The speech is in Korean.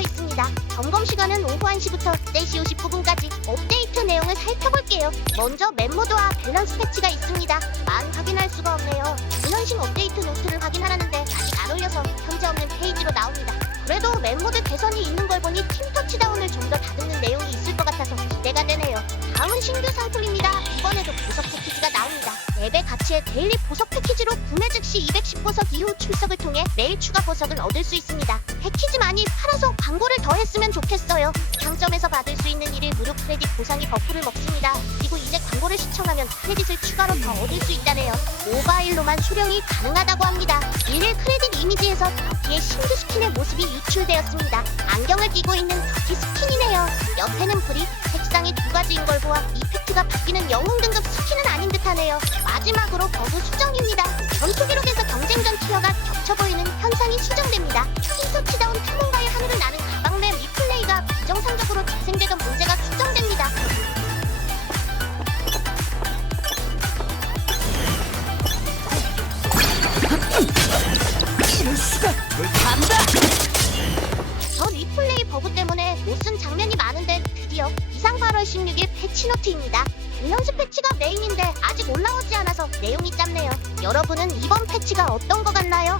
있습니다. 점검 시간은 오후 1시부터 4시 59분까지 업데이트 내용을 살펴볼게요. 먼저 멤버드와 밸런스 패치가 있습니다. 만 확인할 수가 없네요. 은연식 업데이트 노트를 확인하라는데 아직 안 올려서 현재 없는 페이지로 나옵니다. 그래도 멤버드 개선이 있는 걸 보니 팀 터치다운을 좀 더 다듬는 내용이 있을 것 같아서 기대가 되네요. 다음은 신규 상품입니다. 이번에도 보석 패키지가 나옵니다. 앱의 가치의 데일리 보석 패키지로 구매 즉시 210보석 이후 출석을 통해 매일 추가 보석을 얻을 수 있습니다. 패키지 많이 팔아서 광고를 더 했으면 좋겠어요. 상점에서 받을 수 있는 일일 무료 크레딧 보상이 버프를 먹습니다. 그리고 이제 광고를 시청하면 크레딧을 추가로 더 얻을 수 있다네요. 모바일로만 수령이 가능하다고 합니다. 일일 크레딧 이미지에서 더티의 신규 스킨의 모습이 유출되었습니다. 안경을 끼고 있는 더티 스킨이네요. 옆에는 불이 색상이 두 가지인 걸 보아 이펙트가 바뀌는 영웅 등급 스킨은 아닌 듯하네요. 마지막으로 버그 수정입니다. 전투 기록에서 경쟁전 티어가 겹쳐 보이는 현상이 수정됩니다. 팀터치다운 탐험가의 하늘을 나는 가방맵 리플레이가 비정상적으로 재생되던 문제가 수정됩니다. 이럴 수가 간다 저 리플레이 버그 때문에 못 쓴 장면이 많은데 드디어 이상 8월 16일 패치노트입니다. 밸런스 패치가 메인인데 아직 올라오지 않아서 내용이 짧네요. 여러분은 이번 패치가 어떤 것 같나요?